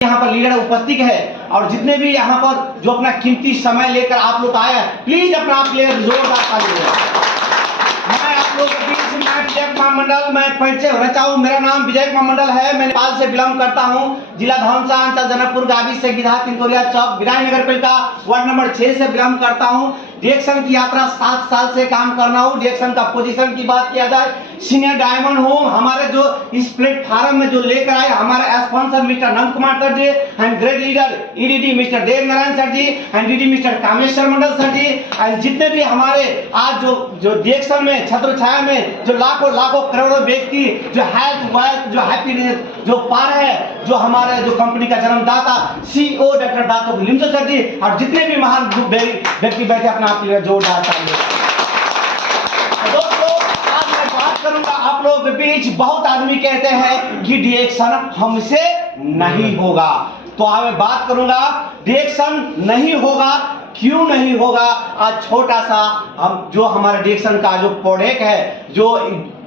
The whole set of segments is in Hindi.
यहाँ पर लीडर उपस्थित है और जितने भी यहाँ पर जो अपना कीमती समय लेकर आप लोग आए हैं, प्लीज अपना आप लेकर जोरदार ताली बजाएं। मैं आप लोगों के बीच में विजय कुमार मंडल, मैं परिचय होना चाहूँ। मेरा नाम विजय कुमार मंडल है। मैं नेपाल से बिलोंग करता हूँ। जिला धौनसा, अंचल जनकपुर, गावी से गिधा, तिनकोरिया चौक, विधायनगर पालिका वार्ड नंबर 6 से बिलोंग करता हूँ। डिरेक्शन की यात्रा 7 साल से काम कर रहा हूँ। डिरेक्शन का पोजीशन की बात किया जाए, सीनियर डायमंड हूँ। हमारे जो इस प्लेटफार्म में जो लेकर आए हमारे sponsor mister Nand Kumar sir ji and great leader EDD mister Dev Narayan sir ji and DD mister Kameshwar Mandal sir ji and जितने भी हमारे आज जो डिरेक्शन में छत्र छाया में जो लाखों लाखों करोड़ों व्यक्ति जो हेल्थ वेल्थ जो हैप्पीनेस जो पा रहे हैं, जो हमारे जो कंपनी का जन्मदाता सीईओ डॉक्टर दातो लिमसो सर जी और जितने भी महान व्यक्ति बैठे अपना आप जोरदार ताली। दोस्तों आज मैं बात करूंगा आप लोगों के बीच। बहुत आदमी कहते हैं कि डिरेक्शन हमसे नहीं होगा, तो आज मैं बात करूंगा डिरेक्शन नहीं होगा, क्यों नहीं होगा। आज छोटा सा हम जो हमारे डिरेक्शन का जो प्रोडक्ट है, जो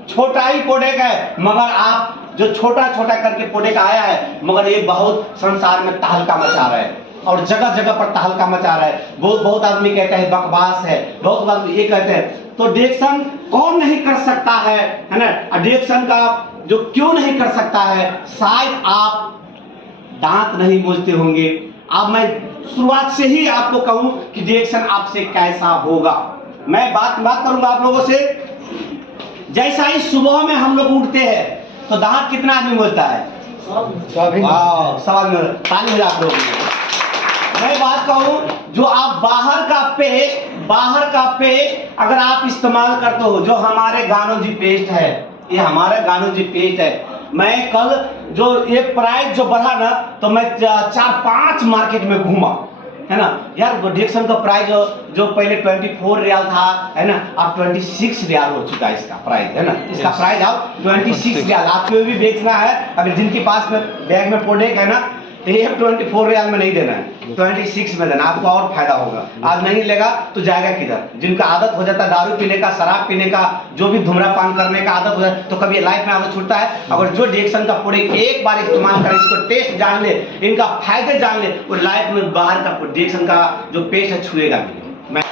छोटा ही प्रोडक्ट है, मगर आप जो छोटा छोटा करके प्रोडक्ट आया है, मगर ये बहुत संसार में तहलका मचा रहा है और जगह जगह पर तहलका मचा रहा है। बहुत आदमी कहते हैं बकवास है, बहुत आदमी ये कहते हैं। तो डिरेक्शन कौन नहीं कर सकता है ना। डिरेक्शन का जो क्यों नहीं कर सकता है, शायद आप दांत नहीं मूंझते होंगे। अब मैं शुरुआत से ही आपको कहूं कि डिरेक्शन आपसे कैसा होगा। मैं बात करूंगा आप लोगों से। जैसा ही सुबह में हम लोग उठते हैं तो दांत कितना आदमी मूंझता है? सवाल ताली बजा आप लोग। मैं बात कहूं जो आप बाहर का पेस्ट अगर आप इस्तेमाल करते हो, जो हमारे गानोजी पेस्ट है, ये हमारा गानोजी पेस्ट है। मैं कल जो ये प्राइस जो बढ़ा ना, तो मैं 4-5 मार्केट में घूमा, है ना यार। डिरेक्शन का प्राइस जो पहले 24 रियाल था, है ना, अब 26 रियाल हो चुका है इसका प्राइस, है ना। इसका प्राइस अब 26 रियाल। आपको भी बेचना है, अगर जिनके पास में बैग में प्रोडक्ट है ना, तो ये 24 रियाल में नहीं देना है, 26 में देना, आपको और फायदा होगा। आज नहीं लेगा तो जाएगा किधर? जिनका आदत हो जाता है दारू पीने का, शराब पीने का, जो भी धूम्रपान करने का आदत हो जाए, तो कभी लाइफ में आदत छूटता है। अगर जो डिरेक्शन का प्रोडक्ट एक बार इस्तेमाल करे, इसको टेस्ट जान ले, इनका फायदे जान ले, वो लाइफ में बाहर का डिरेक्शन का जो पेस्ट है छुएगा भी। मैं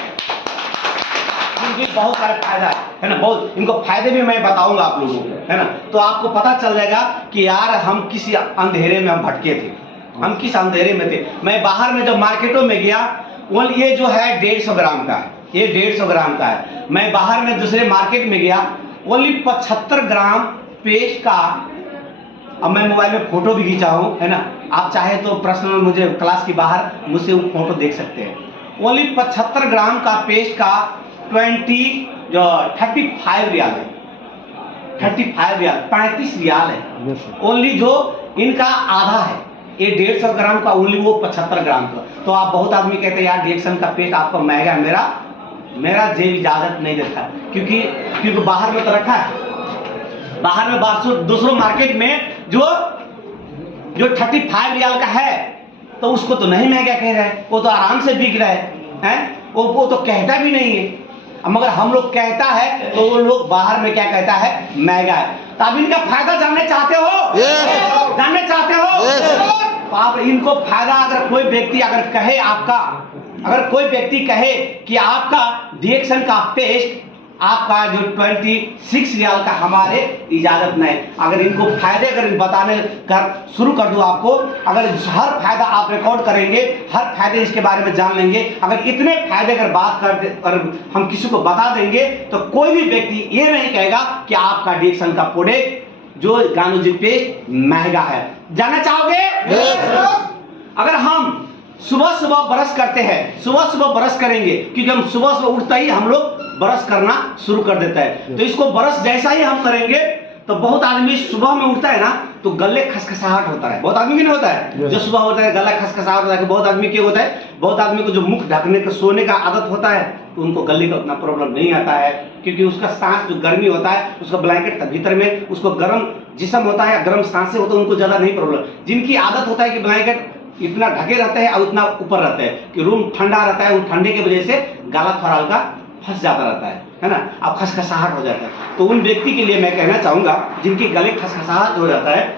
बहुत सारे फायदा है ना, बहुत इनको फायदे भी मैं बताऊंगा आप लोगों को, है ना। तो आपको पता चल जाएगा कि यार हम किसी अंधेरे में हम भटके थे, हम किस अंधेरे में थे। मैं बाहर में जब मार्केटों में गया, वो ये जो है 150 ग्राम का है, ये 150 ग्राम का है। मैं बाहर में दूसरे मार्केट में गया, ओनली 75 ग्राम पेस्ट का। अब मैं मोबाइल में फोटो भी खींचा हूँ, है ना। आप चाहे तो पर्सनल मुझे क्लास के बाहर मुझसे वो फोटो देख सकते हैं। ओनली 75 ग्राम का पेस्ट का 35 रियाल है, 35 रियाल, 35 रियाल है। ओनली जो इनका आधा है, ये 150 ग्राम का, ओनली वो 75 ग्राम का। तो आप बहुत आदमी कहते हैं यार डिरेक्शन का पेस्ट आपका महंगा है। मेरा जेब इजाजत नहीं देता, क्योंकि बाहर में तो रखा है, बाहर में दूसरों मार्केट में जो 35 रियाल का है, तो उसको तो नहीं महंगा कह रहा है, वो तो आराम से बिक रहा है, वो तो कहता भी नहीं है। मगर हम लोग कहता है तो वो लोग बाहर में क्या कहता है, महंगा है। तो आप इनका फायदा जानने चाहते हो? जानने चाहते हो? तो आप इनको फायदा, अगर कोई व्यक्ति अगर कहे आपका, अगर कोई व्यक्ति कहे कि आपका डिरेक्शन का पेस्ट आपका जो 26 रियाल का, हमारे इजाजत नहीं। अगर इनको फायदे अगर बताने शुरू कर दूं आपको, अगर हर फायदा आप रिकॉर्ड करेंगे, हर फायदे इसके बारे में जान लेंगे, अगर इतने फायदे अगर बात कर हम किसी को बता देंगे, तो कोई भी व्यक्ति ये नहीं कहेगा कि आपका डिरेक्शन का प्रोडक्ट जो गानोजी पेस्ट महंगा है। जानना चाहोगे? अगर हम सुबह ब्रश करते हैं, सुबह ब्रश करेंगे, क्योंकि हम सुबह उठते ही हम लोग ब्रश करना शुरू कर देता है। तो इसको ब्रश जैसा ही हम करेंगे, तो बहुत आदमी सुबह में उठता है ना, तो गले खसखसाहट होता है। बहुत आदमी की नहीं होता है, जो सुबह होता है गला खसखसाहट होता है। बहुत आदमी क्या होता है, बहुत आदमी को जो मुख ढकने का सोने का आदत होता है, तो उनको गले का उतना प्रॉब्लम नहीं आता है, क्योंकि उसका सांस जो गर्मी होता है, उसका ब्लैंकेट का भीतर में उसको गर्म जिस्म होता है, गर्म सांसें होता है, उनको ज्यादा नहीं प्रॉब्लम। जिनकी आदत होता है कि ब्लैंकेट इतना ढके रहते हैं और उतना ऊपर रहते हैं कि रूम ठंडा रहता है, उन ठंडे की वजह से गला थोड़ा हल्का फंस जाता रहता है ना, अब खसखसाहट हो जाता है। तो उन व्यक्ति के लिए मैं कहना चाहूंगा जिनके गले खसखसाहट हो जाता है,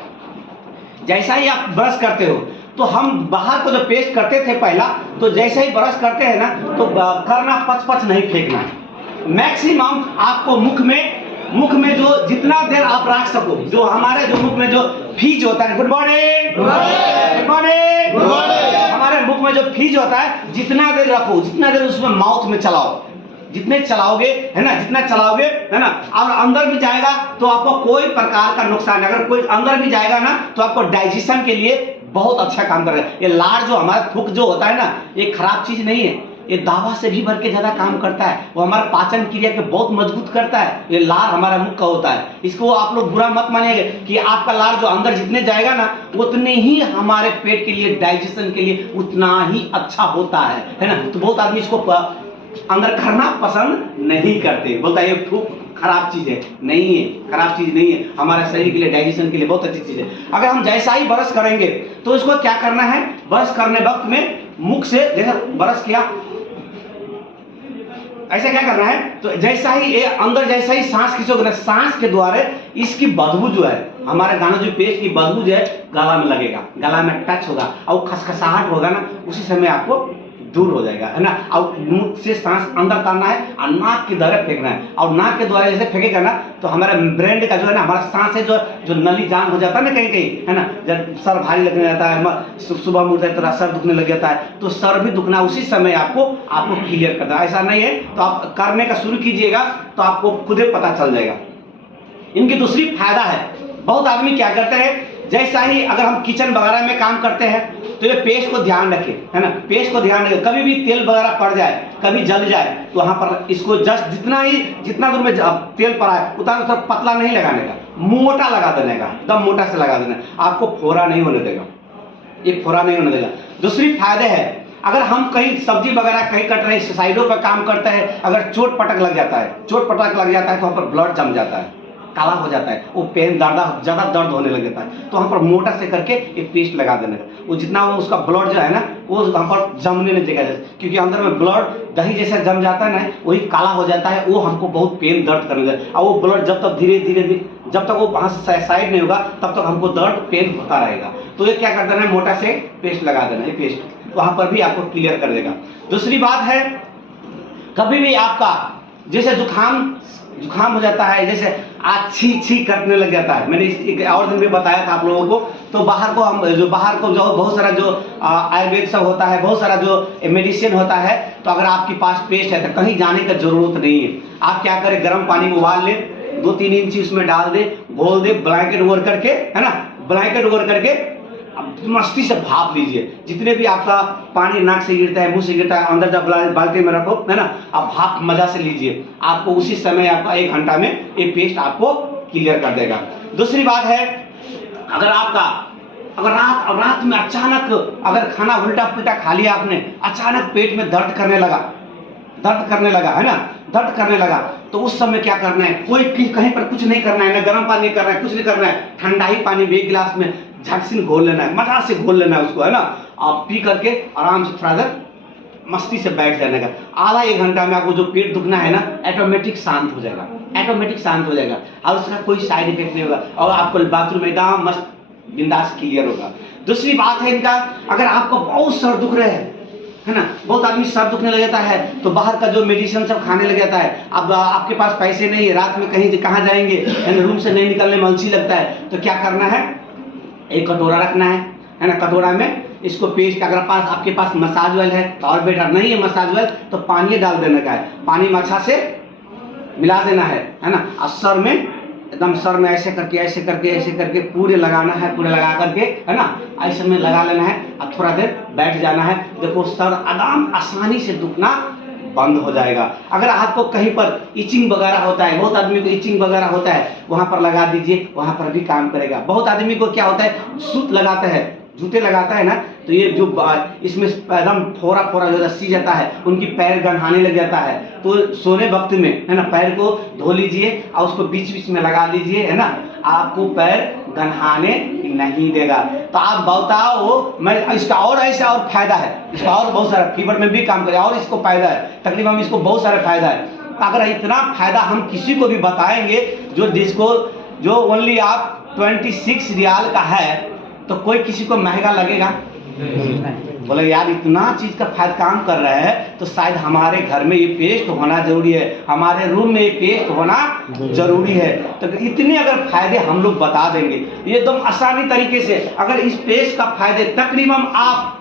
जैसा ही आप ब्रश करते हो तो हम बाहर को जो पेस्ट करते थे पहला, तो जैसे ही ब्रश करते हैं ना तो करना पच नहीं फेंकना। मैक्सिमम आपको मुख में जो जितना देर आप रख सको, जो हमारे जो मुख में जो फीज होता है, गुड मॉर्निंग गुड मॉर्निंग, हमारे मुख में जो फीज होता है जितना देर रखो, जितना देर उसमें माउथ में चलाओ, जितने चलाओगे है ना, जितना चलाओगे है ना, और अंदर भी जाएगा तो आपको कोई प्रकार का नुकसान, अगर कोई अंदर भी जाएगा ना तो आपको डाइजेशन के लिए बहुत अच्छा काम करेगा। ये लार जो हमारा थूक जो होता है ना, ये खराब चीज नहीं है, ये दवा से भी बढ़ के ज्यादा काम करता है, वो हमारे पाचन क्रिया के बहुत मजबूत करता है। ये लार हमारा मुख का होता है, इसको आप लोग बुरा मत मानिएगा कि आपका लार जो अंदर जितने जाएगा ना उतने ही हमारे पेट के लिए, डाइजेशन के लिए उतना ही अच्छा होता है ना। तो बहुत आदमी इसको अंदर करना पसंद नहीं करते, बोलता है ये थूक खराब चीज है, नहीं है, खराब चीज नहीं है, हमारे शरीर के लिए, डाइजेशन के लिए बहुत अच्छी चीज है। अगर हम जैसा ही ब्रश करेंगे तो इसको क्या करना है, ब्रश करने वक्त में मुख से जैसा ब्रश किया ऐसा क्या करना है, तो जैसा ही ये अंदर जैसा ही सांस खींचोगे ना, सांस के द्वारा इसकी बदबू जो है, हमारे गाना जो पेस्ट की बदबू जो है गला में लगेगा, गला में टच होगा और खसखसाहट होगा ना, उसी समय आपको दूर हो जाएगा है ना। और मुख से सांस अंदर तारना है और नाक के द्वारा फेंकना है, और नाक के द्वारा जैसे फेंकेगा ना तो हमारे ब्रेन का जो है ना, हमारा सांस है जो नली जाम हो जाता है ना कहीं कहीं है ना, जब सर भारी लगने जाता है, सुबह मुड़ता है तो सर दुखने लग जाता है, तो सर भी दुखना उसी समय आपको क्लियर करना है। ऐसा नहीं है तो आप करने का शुरू कीजिएगा तो आपको खुद ही पता चल जाएगा। इनकी दूसरी फायदा है, बहुत आदमी क्या करते हैं, जैसा ही अगर हम किचन वगैरह में काम करते हैं तो ये पेस्ट को ध्यान रखें है ना, पेस्ट को ध्यान रखें, कभी भी तेल वगैरह पड़ जाए, कभी जल जाए तो वहां पर इसको जस्ट जितना दूर में तेल पड़ा है उतना तो पतला नहीं लगाने का, मोटा लगा देने का, एकदम मोटा से लगा देना, आपको फोड़ा नहीं होने देगा, ये फोड़ा नहीं होने देगा। दूसरी फायदे है, अगर हम कहीं सब्जी वगैरह कहीं कट रहे साइडों पर काम करते हैं, अगर चोट पटक लग जाता है तो वहां पर ब्लड जम जाता है, काला हो जाता है, वो पेन ज्यादा दर्द होने लग जाता है, तो वहाँ पर मोटा से करके एक पेस्ट लगा देने का, वो जितना वो उसका ब्लड जो है ना वो वहाँ पर जमने नहीं देगा, क्योंकि अंदर में ब्लड दही जैसा जम जाता है ना, वही काला हो जाता है, वो हमको बहुत पेन दर्द करने लगता है, और वो ब्लड जब तक धीरे धीरे जब तक वो वहाँ से साइड नहीं होगा तब तक हमको दर्द पेन होता रहेगा। तो ये क्या कर देना है, मोटा से पेस्ट लगा देना है, पेस्ट वहाँ पर भी आपको क्लियर कर देगा। दूसरी बात है, कभी भी आपका जैसे जुकाम हो जाता है, जैसे आज छी करने लग जाता है, मैंने एक और दिन भी बताया था आप लोगों को, तो बाहर को जो बहुत सारा जो आयुर्वेद सब होता है, बहुत सारा जो मेडिसिन होता है, तो अगर आपके पास पेस्ट है तो कहीं जाने का जरूरत नहीं है, आप क्या करें, गर्म पानी में उबाल ले, 2-3 इंच उसमें डाल दे, घोल दे, ब्लैंकेट ओढ़ करके है ना, ब्लैंकेट ओढ़ करके मस्ती से भाप लीजिए, जितने भी आपका पानी नाक से गिरता है, मुंह से गिरता है, अंदर जब बाल्टी में रखो है ना, आप भाप मजा से लीजिए, आपको उसी समय आपका 1 घंटा में ये पेस्ट आपको क्लियर कर देगा। दूसरी बात है, अगर रात में अचानक अगर खाना उल्टा पुल्टा खा लिया आपने, अचानक पेट में दर्द करने लगा है ना, दर्द करने लगा, तो उस समय क्या करना है, कहीं पर कुछ नहीं करना है, ना गर्म पानी करना है, कुछ नहीं करना है, ठंडा ही पानी भी 1 गिलास में झटसिन घोल लेना है, मजा से घोल लेना है उसको है ना, आप पी करके आराम से थोड़ा देर मस्ती से बैठ जाने का, आधा 1 घंटा में आपको जो पेट दुखना है ना ऑटोमेटिक शांत हो जाएगा, और उसका कोई साइड इफेक्ट नहीं होगा, और आपको बाथरूम में एकदम मस्त बिंदास क्लियर होगा। दूसरी बात है इनका, अगर आपको बहुत सर दुख रहे हैं है ना, बहुत आदमी सर दुखने लग जाता है तो बाहर का जो मेडिसिन सब खाने लग जाता है, अब आपके पास पैसे नहीं है, रात में कहाँ जाएंगे, रूम से नहीं निकलने में अलसी लगता है, तो क्या करना है, एक कटोरा रखना है ना, कटोरा में इसको पेस्ट, अगर आपके पास मसाज ऑयल है तो और बेटर, नहीं है मसाज ऑयल तो पानी डाल देने का है, पानी में अच्छा से मिला देना है ना, और सर में ऐसे करके पूरे लगाना है, पूरे लगा करके है ना, ऐसे में लगा लेना है और थोड़ा देर बैठ जाना है, देखो सर आराम आसानी से दुखना बंद हो जाएगा। अगर आपको कहीं पर इचिंग वगैरह होता है, बहुत आदमी को इचिंग वगैरह होता है, वहां पर लगा दीजिए, वहां पर भी काम करेगा। बहुत आदमी को क्या होता है, सूत लगाता है, जूते लगाता है ना, तो ये जो इसमें एकदम फोड़ा जो रस्सी जाता है, उनकी पैर गंधाने लग जाता है, तो सोने वक्त में है ना पैर को धो लीजिए और उसको बीच में लगा लीजिए है ना, आपको पैर गंधाने नहीं देगा। तो आप बताओ, मैं इसका और ऐसा और फायदा है, इसका और बहुत सारा, फीवर में भी काम करे और इसको फायदा है, तकरीबन इसको बहुत सारा फायदा है। अगर इतना फायदा हम किसी को भी बताएंगे जो ओनली आप 26 रियाल का है, तो कोई किसी को महंगा लगेगा? बोले यार इतना चीज का फायदा काम कर रहा है तो शायद हमारे घर में ये पेस्ट होना जरूरी है, हमारे रूम में ये पेस्ट होना जरूरी है। तो इतने अगर फायदे हम लोग बता देंगे ये एकदम आसानी तरीके से, अगर इस पेस्ट का फायदे तकरीबन आप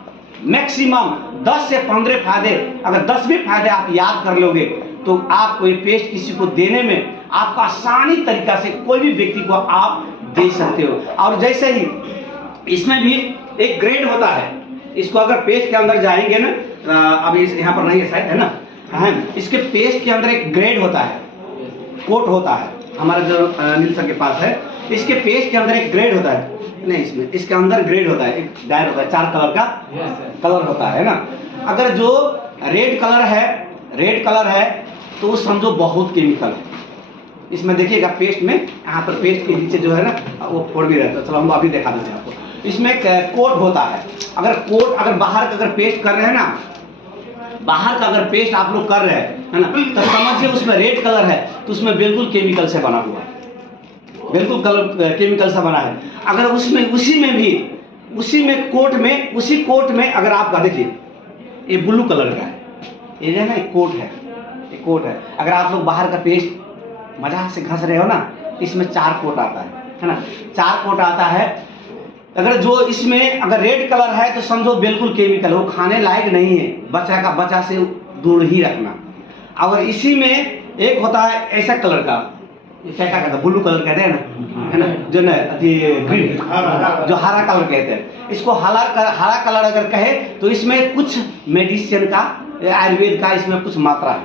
मैक्सिमम 10 से 15 फायदे, अगर 10 भी फायदे आप याद कर लोगे तो आपको ये पेस्ट किसी को देने में आपका आसानी तरीका से कोई भी व्यक्ति को आप दे सकते हो। और जैसे ही इसमें भी एक ग्रेड होता है, इसको अगर पेस्ट के अंदर जाएंगे ना, अभी यहाँ पर नहीं है शायद, है ना, हाँ, इसके पेस्ट के अंदर एक ग्रेड होता है, कोट होता है, हमारा जो अनिल सर के पास है, इसके पेस्ट के अंदर एक ग्रेड होता है, नहीं इसमें इसके अंदर ग्रेड होता है, एक डायर होता है, 4 कलर का कलर होता है ना। अगर जो रेड कलर है तो समझो बहुत केमिकल है इसमें। देखिएगा पेस्ट में, यहाँ पर पेस्ट के नीचे जो है ना वो फोड़ भी रहता है, चलो हम अभी दिखा देते हैं आपको। इसमें कोट होता है, अगर बाहर का अगर पेस्ट कर रहे हैं ना, बाहर का अगर पेस्ट आप लोग कर रहे हैं है ना, तो समझिए उसमें रेड कलर है तो उसमें बिल्कुल केमिकल से बना हुआ है, बिल्कुल कलर केमिकल से बना है। अगर उसमें उसी कोट में अगर आपका देखिए ये ब्लू कलर का है, ये जो है ना एक कोट है, अगर आप लोग बाहर का पेस्ट मजाक से घस रहे हो ना, इसमें 4 कोट आता है ना, 4 कोट आता है। अगर जो इसमें अगर रेड कलर है तो समझो बिल्कुल केमिकल, वो खाने लायक नहीं है, बच्चा से दूर ही रखना। और इसी में एक होता है ऐसा कलर का, क्या कहते हैं, ब्लू कलर कहते हैं ना, है ना, जो ना ग्रीन, जो हरा कलर कहते हैं, इसको हरा कलर अगर कहे तो इसमें कुछ मेडिसिन का, आयुर्वेद का इसमें कुछ मात्रा है,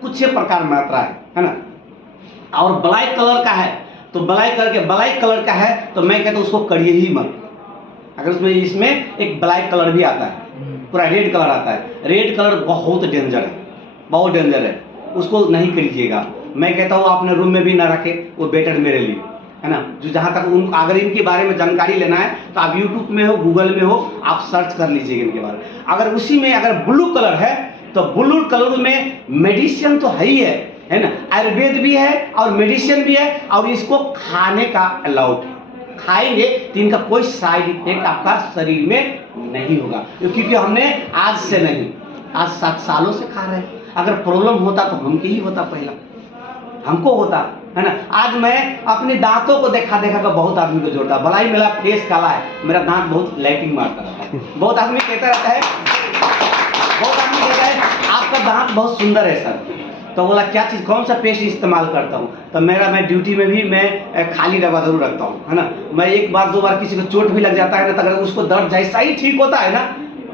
कुछ प्रकार मात्रा है ना। और ब्लैक कलर का है तो ब्लैक कलर का है तो मैं कहता हूँ उसको करिए ही मत। अगर इसमें एक ब्लैक कलर भी आता है, पूरा रेड कलर आता है, रेड कलर बहुत डेंजर है, उसको नहीं करिएगा। मैं कहता हूँ अपने रूम में भी ना रखे, वो बेटर मेरे लिए, है ना। जो जहाँ तक अगर इनके बारे में जानकारी लेना है तो आप यूट्यूब में हो, गूगल में हो, आप सर्च कर लीजिएगा इनके बारे में। अगर उसी में अगर ब्लू कलर है तो ब्लू कलर में मेडिसिन तो है ना, आयुर्वेद भी है और मेडिसिन भी है, और इसको खाने का अलाउड है, खाएंगे तो इनका कोई साइड इफेक्ट आपका शरीर में नहीं होगा, क्योंकि हमने आज से नहीं, आज 7 सालों से खा रहे हैं। अगर प्रॉब्लम होता तो हमको ही होता, पहला हमको होता, है ना। आज मैं अपने दांतों को देखा कर बहुत आदमी को जोड़ता, भलाई मेरा फेस काला है, मेरा दांत बहुत लाइटिंग मारता रहता है, बहुत आदमी कहता रहता है आपका दांत बहुत सुंदर है सर। तो बोला क्या चीज़, कौन सा पेस्ट इस्तेमाल करता हूँ, तो मैं ड्यूटी में भी मैं खाली डब्बा जरूर रखता हूँ, है ना। मैं 1 बार 2 बार किसी को चोट भी लग जाता है ना, तो अगर उसको दर्द जैसा ही ठीक होता है ना,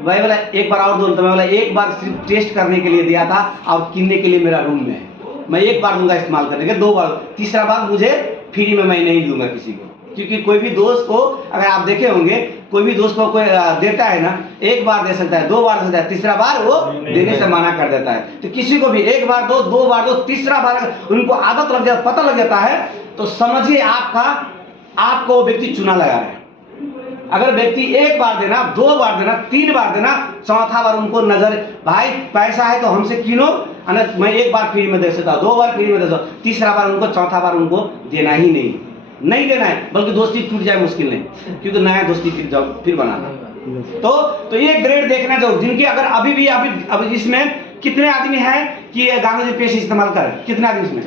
वही बोला 1 बार और दो, तो मैं बोला 1 बार सिर्फ टेस्ट करने के लिए दिया था और किनने के लिए मेरा रूम में है, मैं 1 बार दूंगा इस्तेमाल करने के, 2 बार, तीसरा बार मुझे फ्री में मैं नहीं दूंगा किसी को। क्योंकि कोई भी दोस्त को अगर आप देखे होंगे, कोई भी दोस्त को कोई देता है ना, 1 बार दे सकता है, 2 बार दे सकता है, तीसरा बार वो देने से मना कर देता है। तो किसी को भी 1 बार दो, 2 बार दो, तीसरा बार उनको आदत लग जाता, पता लग जाता है, तो समझिए आपको व्यक्ति चुना लगा रहा है। अगर व्यक्ति 1 बार देना, 2 बार देना, 3 बार देना, चौथा बार उनको नजर, भाई पैसा है तो हमसे किनो, मैं 1 बार फ्री में दे सकता हूँ, 2 बार फ्री में दे सकता हूँ, तीसरा बार उनको, चौथा बार उनको देना ही नहीं देना है, बल्कि दोस्ती टूट जाए मुश्किल नहीं, क्योंकि नया दोस्ती फिर बनाना। तो ये ग्रेड देखना जरूर, जिनकी अगर अभी इसमें कितने आदमी हैं कि गांधी जी पेस्ट इस्तेमाल कर, कितने आदमी इसमें,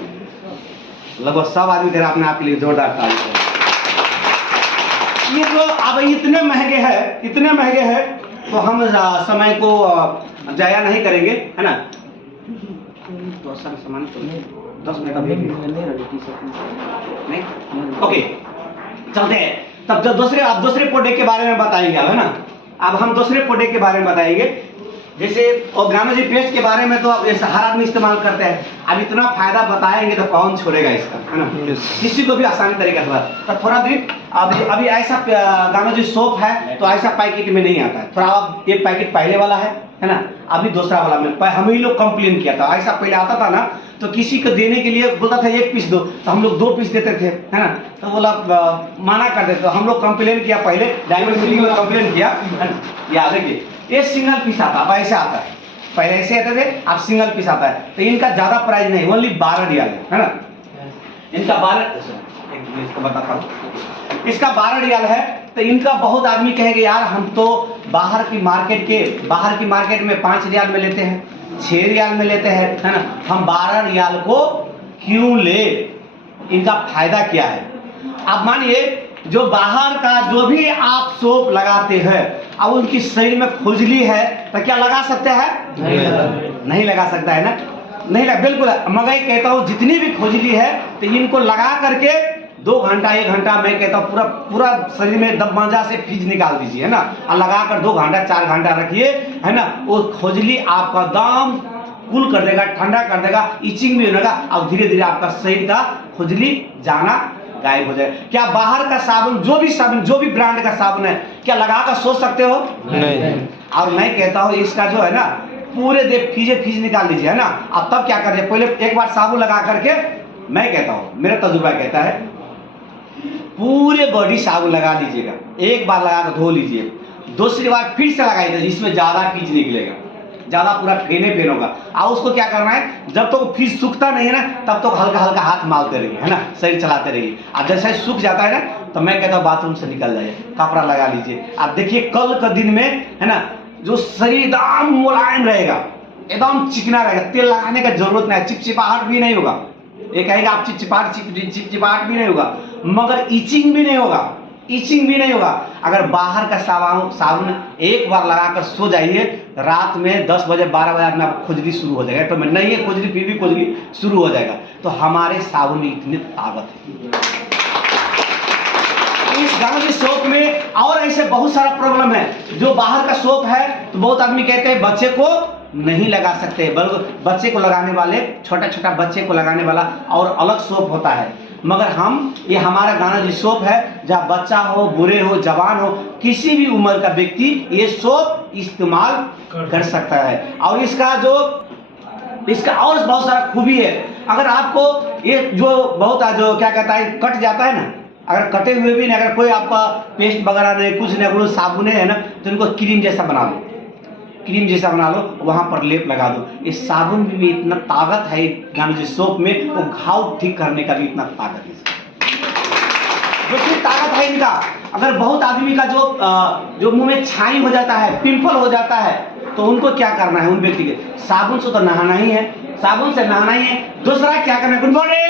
लगभग सब आदमी तेरा अपने आप के लिए जोरदार ताली। ये जो अब इतने महंगे हैं तो हम समय को जाया नहीं करेंगे, है ना। तो सामान 10 मिनट अभी नहीं, ओके चलते हैं। तब जब दूसरे प्रोडक्ट के बारे में बताएंगे, है ना। अब हम दूसरे प्रोडक्ट के बारे में बताएंगे, जैसे ऑर्गेनो जी पेस्ट के बारे में तो हर आदमी इस्तेमाल करते हैं। अब इतना फायदा बताएंगे तो कौन छोड़ेगा इसका, है ना, किसी को भी आसानी तरीका से। तो थोड़ा दिन अभी ऐसा ऑर्गेनो जी सोप है तो ऐसा पैकेट में नहीं आता है, थोड़ा अब एक पैकेट पहले वाला है ना, अभी दूसरा वाला में हम ही लोग कंप्लेन किया था। ऐसा पहले आता था ना तो किसी को देने के लिए बोलता था 1 पीस दो, तो हम लोग 2 पीस देते थे, है ना। तो बोला माना कर देते, तो हम लोग कंप्लेन किया, पहले डायमंड मिलिंग में कंप्लेन किया, याद है कि ये सिंगल पीस आता, अब ऐसे आता है, पहले ऐसे आते थे, अब सिंगल पीस आता है। तो इनका ज्यादा प्राइस नहीं, ओनली 12 रियाल है ना, इनका 12 बताता हूँ, इसका 12 रियाल है। तो इनका बहुत आदमी कहेंगे यार हम तो बाहर की मार्केट में 5 रियाल में लेते हैं, 6 रियाल में लेते हैं, है ना। हम 12 रियाल को क्यों ले? इनका फायदा क्या है? अब मानिए जो बाहर का जो भी आप सोप लगाते हैं, अब उनकी शरीर में खुजली है तो क्या लगा सकते हैं? नहीं लगा सकता है ना, नहीं लगा, बिल्कुल। मगर ये कहता हूँ जितनी भी खुजली है तो इनको लगा करके 2 घंटा 1 घंटा, मैं कहता हूँ पूरा शरीर में दबमंजा से फीज निकाल दीजिए, है ना, और लगा कर 2 घंटा 4 घंटा रखिए, है ना। वो खुजली आपका दम कूल कर देगा, ठंडा कर देगा, इचिंग भी होगा, और धीरे धीरे आपका शरीर का खुजली जाना गायब हो जाए। क्या बाहर का साबुन, जो भी ब्रांड का साबुन है, क्या लगा कर सोच सकते हो? नहीं। और मैं कहता हूँ इसका जो है ना पूरे फीज निकाल लीजिए, है ना। अब तब क्या करिए, पहले एक बार साबुन लगा करके, मैं कहता हूँ मेरा तजुर्बा कहता है, पूरे बॉडी साबुन लगा लीजिएगा, एक बार लगा कर धो लीजिए, दूसरी बार फिर से लगाइएगा, जिसमें ज्यादा फीज निकलेगा, ज्यादा पूरा फेन होगा। और उसको क्या करना है, जब तक तो फीस सूखता नहीं है ना तब तक तो हल्का हल्का हाथ मारते रहिए, है ना, शरीर चलाते रहिए। अब जैसे सूख जाता है ना तो मैं कहता हूँ बाथरूम से निकल जाइए, कपड़ा लगा लीजिए। आप देखिए कल का दिन में, है ना, जो शरीर एकदम मुलायम रहेगा, एकदम चिकना रहेगा, तेल लगाने का जरूरत नहीं है, चिपचिपाहट भी नहीं होगा। ये कहेगा आप चिपचिपाहट भी नहीं होगा, मगर इचिंग भी नहीं होगा। अगर बाहर का साबुन एक बार लगाकर सो जाइए, रात में 10 बजे 12 बजे में आपको खुजली शुरू हो जाएगा, तो मैं नहीं है खुजली, फिर भी खुजली शुरू हो जाएगा। तो हमारे साबुन में इतनी ताकत है। इस गांधी सोप में और ऐसे बहुत सारा प्रॉब्लम है। जो बाहर का सोप है तो बहुत आदमी कहते हैं बच्चे को नहीं लगा सकते, बल्कि बच्चे को लगाने वाले, छोटा बच्चे को लगाने वाला और अलग सोप होता है। मगर ये हमारा गांधी सोप है, जहाँ बच्चा हो, बूढ़े हो, जवान हो, किसी भी उम्र का व्यक्ति ये सोप इस्तेमाल कर सकता है। और इसका और बहुत सारा खूबी है। अगर आपको ये जो क्या कहता है कट जाता है ना, अगर कटे हुए भी नहीं, अगर कोई आपका पेस्ट वगैरह नहीं, कुछ नहीं, अगर साबुन है ना, तो इनको क्रीम जैसा बना लो, वहां पर लेप लगा दो। इस साबुन में भी इतना ताकत है गांधी सोप में, वो घाव ठीक करने का भी इतना ताकत है, दूसरी ताकत है इनका। अगर बहुत आदमी का जो मुंह में छाई हो जाता है, पिंपल हो जाता है, तो उनको क्या करना है, उन व्यक्ति के साबुन से तो नहाना ही है, साबुन से नहाना ही है। दूसरा क्या करना है, गुड मॉर्निंग,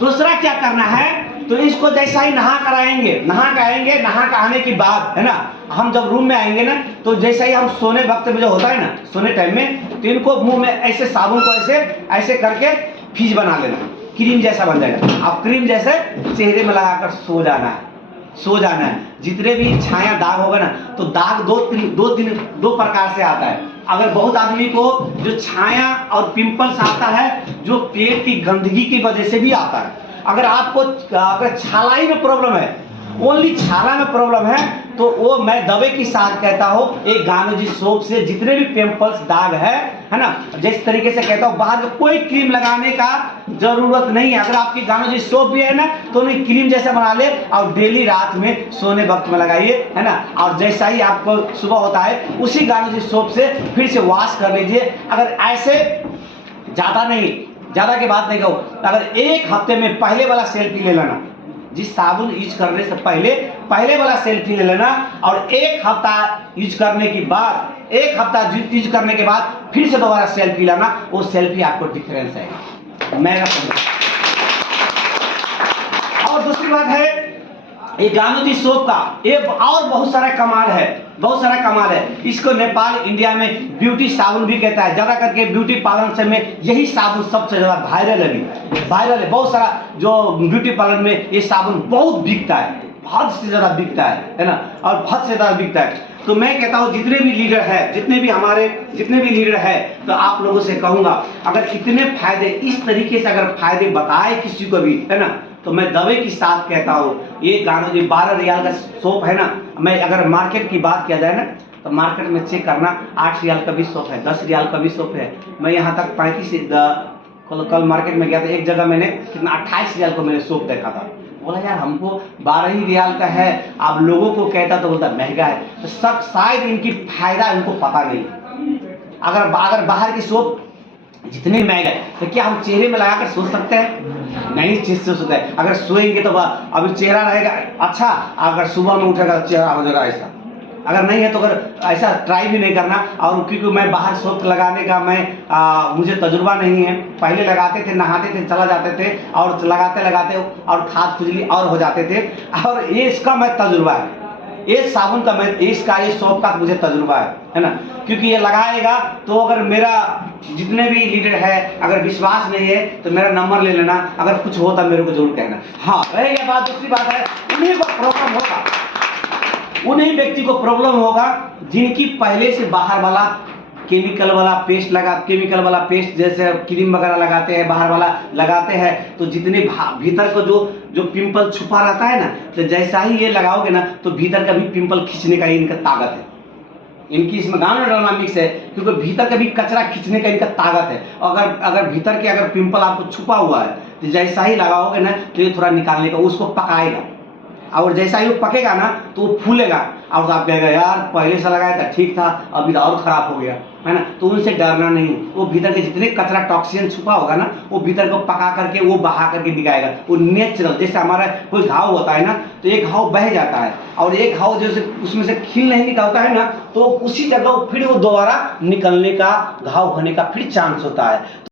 दूसरा क्या करना है, तो इसको जैसा ही नहा कर आएंगे, नहा कर आने के बाद, है ना, हम जब रूम में आएंगे ना, तो जैसा ही हम सोने वक्त में जो होता है ना, सोने टाइम में, तो इनको मुंह में ऐसे साबुन को ऐसे करके फीज बना लेना, क्रीम जैसा बन जाएगा। अब क्रीम जैसे चेहरे में लगाकर सो जाना है। जितने भी छाया दाग होगा ना, तो दाग दो प्रकार से आता है। अगर बहुत आदमी को जो छाया और पिंपल्स आता है, जो पेट की गंदगी की वजह से भी आता है। अगर आपको छालाई में प्रॉब्लम है, ओनली छाला में प्रॉब्लम है, तो वो मैं दवे के साथ कहता हूँ, एक गानोजी सोप से जितने भी पिंपल्स दाग है ना, जिस तरीके से कहता हूँ, बाहर कोई क्रीम लगाने का जरूरत नहीं है। अगर आपकी गानोजी सोप भी है ना, तो उन्हें क्रीम जैसा बना ले और डेली रात में सोने वक्त में लगाइए, है ना। और जैसा ही आपको सुबह होता है, उसी गानोजी सोप से फिर से वॉश कर लीजिए। अगर ऐसे ज्यादा की बात नहीं कहूँ, अगर एक हफ्ते में पहले वाला सेल्फी ले लेना, जिस साबुन यूज करने से पहले वाला सेल्फी ले लेना, और एक हफ्ता यूज करने के बाद फिर से दोबारा सेल्फी लेना, वो सेल्फी आपको डिफरेंस है। और दूसरी बात है, ये गानोजी सोप का ये और बहुत सारा कमाल है। इसको नेपाल इंडिया में ब्यूटी साबुन भी कहता है। ज्यादा करके ब्यूटी पार्लर से में यही साबुन सबसे ज्यादा वायरल है। बहुत सारा जो ब्यूटी पार्लर में ये साबुन बहुत बिकता है, बहुत से ज्यादा बिकता है ना, और बहुत से ज्यादा बिकता है। तो मैं कहता हूँ जितने भी लीडर है, तो आप लोगों से कहूंगा, अगर इतने फायदे इस तरीके से अगर फायदे बताए किसी को भी, है ना, तो मैं दवे के साथ कहता हूँ, ये गानोजी 12 रियाल का सोप है ना। मैं अगर मार्केट की बात किया जाए ना, तो मार्केट में चेक करना 8 रियाल का भी सोप है, 10 रियाल का भी सोप है। मैं यहाँ तक 35 कल मार्केट में गया था, एक जगह मैंने कितना 28 रियाल को मैंने सोप देखा था। बोला यार हमको 12 ही रियाल का है, आप लोगों को कहता तो बोलता महंगा है। तो सब शायद इनकी फायदा उनको पता नहीं। अगर बाहर की सोप जितने महंगे, तो क्या हम चेहरे में लगाकर सो सकते हैं? नहीं चीज से सोते हैं। अगर सोएंगे तो अभी चेहरा रहेगा अच्छा, अगर सुबह में उठेगा तो चेहरा हो जाएगा ऐसा। अगर नहीं है तो अगर ऐसा ट्राई भी नहीं करना। और क्योंकि मैं बाहर सोप लगाने का मुझे तजुर्बा नहीं है। पहले लगाते थे, नहाते थे, चला जाते थे और लगाते लगाते और खाद खुजली और हो जाते थे। और ये इसका मैं तजुर्बा है, ये साबुन का मैं इसका ये सोप का मुझे तजुर्बा है ना। क्योंकि ये लगाएगा तो अगर मेरा जितने भी लीडर है अगर विश्वास नहीं है तो मेरा नंबर ले लेना, अगर कुछ हो तो मेरे को जरूर कहना। हाँ रह गया बात, दूसरी बात है उन्हीं को प्रॉब्लम होगा, उन्हीं व्यक्ति को प्रॉब्लम होगा जिनकी पहले से बाहर वाला केमिकल वाला पेस्ट जैसे क्रीम वगैरह लगाते हैं, बाहर वाला लगाते हैं, तो जितने भीतर को जो पिंपल छुपा रहता है ना, तो जैसा ही ये लगाओगे ना तो भीतर का भी पिंपल खींचने का इनका ताकत है। इनकी इसमें गानो डालना मिक्स है, क्योंकि भीतर का भी कचरा खींचने का इनका ताकत है। अगर भीतर के अगर पिंपल आपको छुपा हुआ है तो जैसा ही लगाओगे ना तो ये थोड़ा निकालने का, उसको पकाएगा, और जैसा ही वो पकेगा ना तो वो फूलेगा, और तो आप कहेगा यार पहले से लगाया था ठीक था, अभी तो और खराब हो गया, है ना। तो उनसे डरना नहीं। वो भीतर के जितने कचरा टॉक्सिन छुपा होगा ना, वो भीतर को पका करके वो बहा करके निकालेगा। वो नेचुरल, जैसे हमारा कोई घाव होता है ना, तो एक घाव बह जाता है और एक घाव जैसे उसमें से खील नहीं निकलता है ना, तो उसी जगह फिर वो दोबारा निकलने का, घाव होने का फिर चांस होता है।